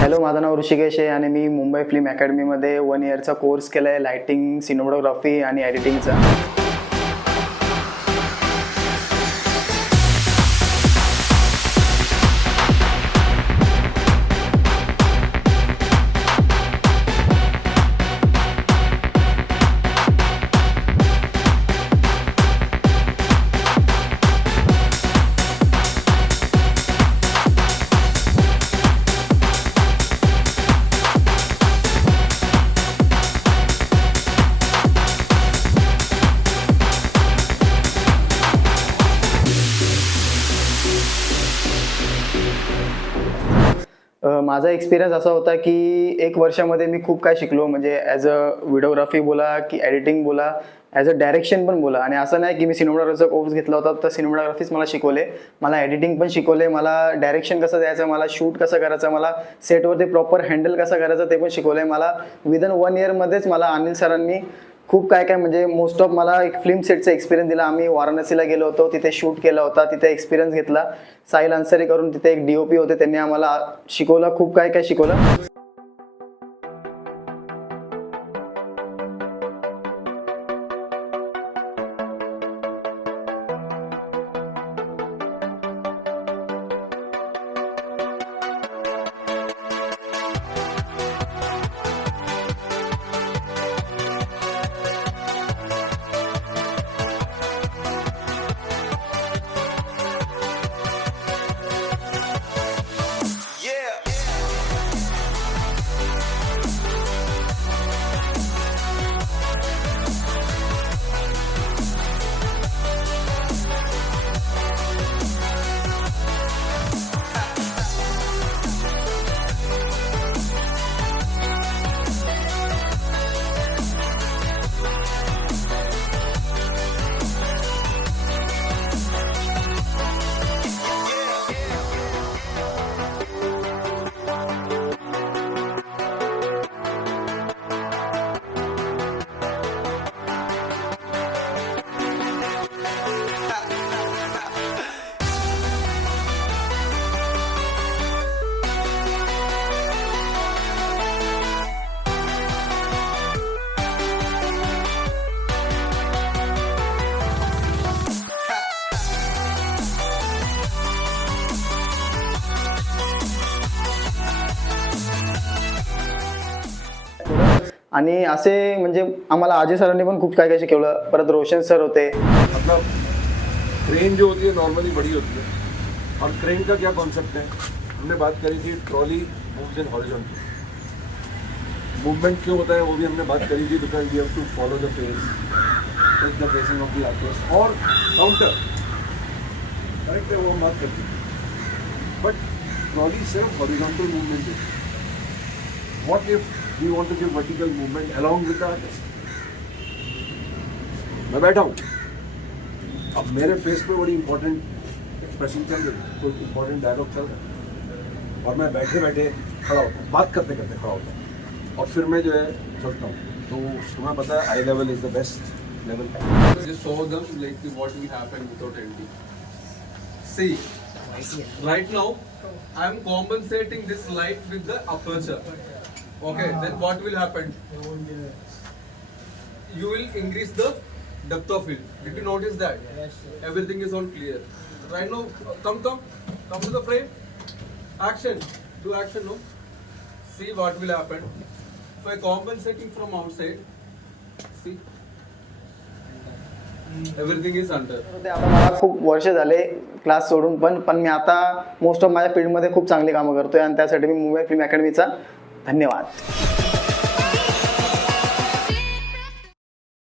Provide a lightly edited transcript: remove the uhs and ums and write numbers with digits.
Hello, माझं नाव ऋषिकेश आहे आणि मी मुंबई फिल्म अकॅडमीमध्ये 1 इयरचा कोर्स केला आहे लायटिंग, सिनेमॅटोग्राफी आणि एडिटिंगचा. माझा एक्सपिरियन्स असा होता की 1 वर्षामध्ये मी खूप काय शिकलो. म्हणजे ॲज अ व्हिडिओग्राफी बोला की एडिटिंग बोला, ॲज अ डायरेक्शन पण बोला. आणि असं नाही की मी सिनेमॅटोग्राफीचा कोर्स घेतला होता तर सिनेमॅटोग्राफीच मला शिकवले. मला एडिटिंग पण शिकवले, मला डायरेक्शन कसं द्यायचं, मला शूट कसं करायचं, मला सेटवरती प्रॉपर हँडल कसं करायचं ते पण शिकवलं. मला विदिन 1 इयरमध्येच मला अनिल सरांनी खूप काय काय म्हणजे मोस्ट ऑफ मला एक फिल्म सेटचा एक्सपिरियन्स दिला. आम्ही वाराणसीला गेलो होतो, तिथे शूट केला होता, तिथे एक्सपिरियन्स घेतला. साहिल अन्सारी करून तिथे एक DOP होते, त्यांनी आम्हाला शिकवलं, खूप काय काय शिकवलं. आणि असे म्हणजे आम्हाला अजय सरांनी पण खूप काय काय शिकवलं. परत रोशन सर होते. मतलब क्रेन जो होती है नॉर्मली बड़ी होती है और क्रेन का क्या कॉन्सेप्ट है, हमने बात करी थी trolley moves in horizontal. Movement क्यों होता है वो भी हमने बात करी थी, because you have to follow the face, take the facing of the artist और काउंटर करेक्ट है, वो हम बात करते हैं. बट ट्रॉली सिर्फ हॉरिजॉन्टल मूवमेंट है. What if we want to give vertical movement along with the artist. मैं बैठा हूँ, अब मेरे फेस पे बड़ी इंपॉर्टेंट एक्सप्रेशन चल रही है, कोई इंपॉर्टेंट डायलॉग चल रहा है और मैं बैठे बैठे खड़ा होता हूँ, बात करते करते खड़ा होता हूँ और फिर मैं जो है चलता हूँ. तो तुम्हें पता है eye level is the best level. Just show them like what will happen without ending. See, right now I am compensating this light with the aperture. Okay, then what will happen? You will increase the depth of field. Did you notice that? Yes, sir. Everything is all clear. Right now, come to the frame. Action. Do action now. See what will happen. If I compensating from outside, see. Everything is under. आता मला खूप वर्ष झाले class सोडून पण मी आता most of माझ्या फील्डमध्ये खूप चांगली कामं करतोय आणि त्यासाठी मी मुंबई फिल्म अकॅडमीचा धन्यवाद.